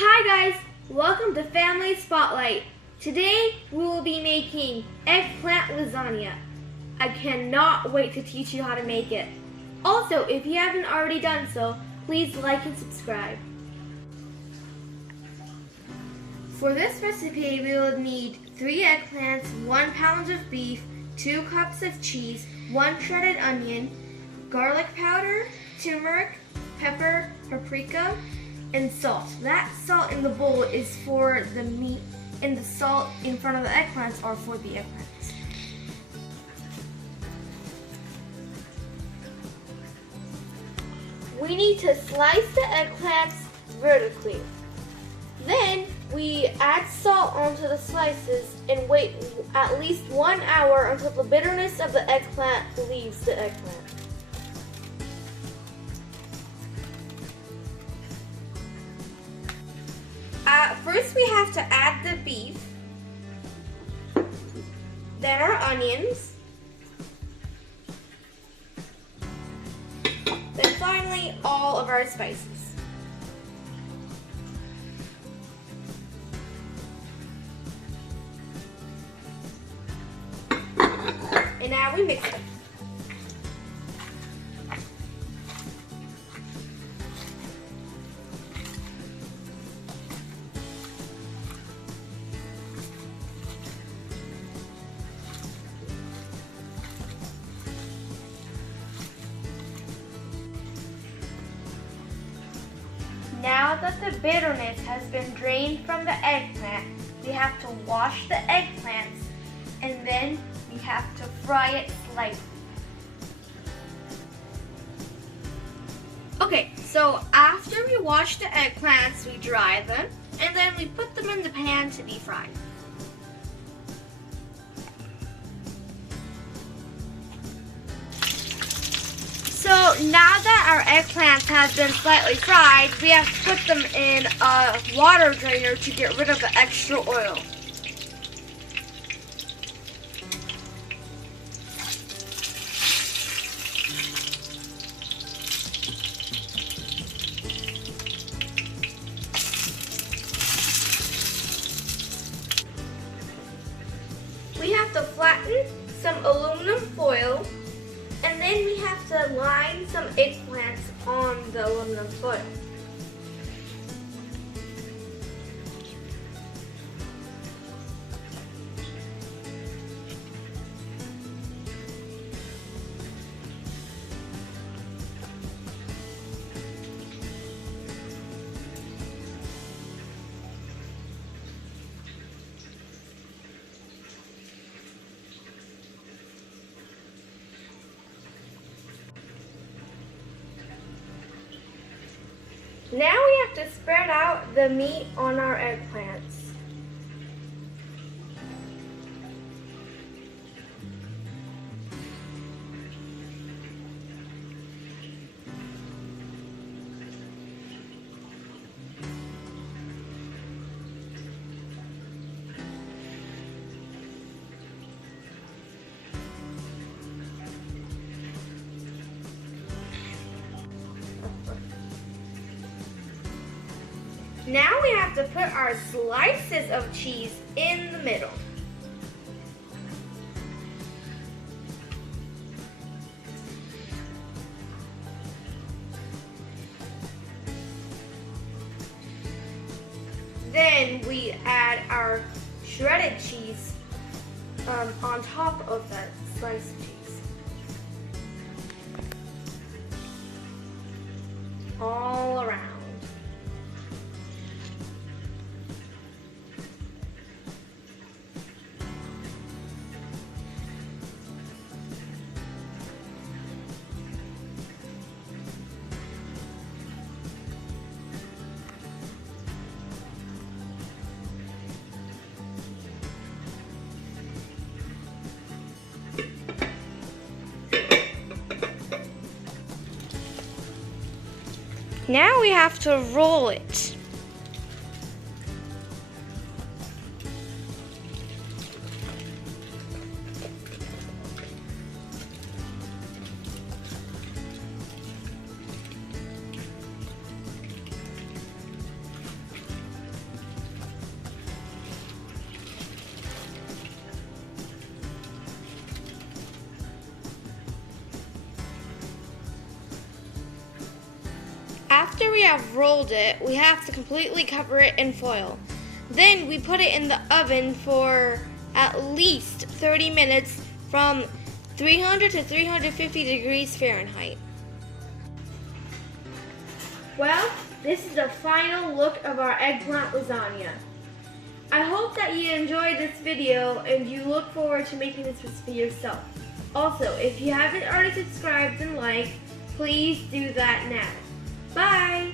Hi guys, welcome to Family Spotlight. Today we will be making eggplant lasagna. I cannot wait to teach you how to make it. Also, if you haven't already done so, please like and subscribe. For this recipe, we will need 3 eggplants, 1 pound of beef, 2 cups of cheese, 1 shredded onion, garlic powder, turmeric, pepper, paprika, and salt. That salt in the bowl is for the meat, and the salt in front of the eggplants are for the eggplants. We need to slice the eggplants vertically. Then we add salt onto the slices and wait at least 1 hour until the bitterness of the eggplant leaves the eggplant. First we have to add the beef, then our onions, then finally all of our spices. And now we mix it. Now that the bitterness has been drained from the eggplant, we have to wash the eggplants and then we have to fry it slightly. Okay, so after we wash the eggplants, we dry them and then we put them in the pan to be fried. So now that our eggplants have been slightly fried, we have to put them in a water drainer to get rid of the extra oil. We have to flatten some aluminum foil, and then we have to line some eggplants on the aluminum foil. Now we have to spread out the meat on our eggplants. Now we have to put our slices of cheese in the middle. Then we add our shredded cheese on top of that sliced cheese. All around. Now we have to roll it. After we have rolled it, we have to completely cover it in foil. Then we put it in the oven for at least 30 minutes from 300 to 350 degrees Fahrenheit. Well, this is the final look of our eggplant lasagna. I hope that you enjoyed this video and you look forward to making this recipe yourself. Also, if you haven't already subscribed and liked, please do that now. Bye!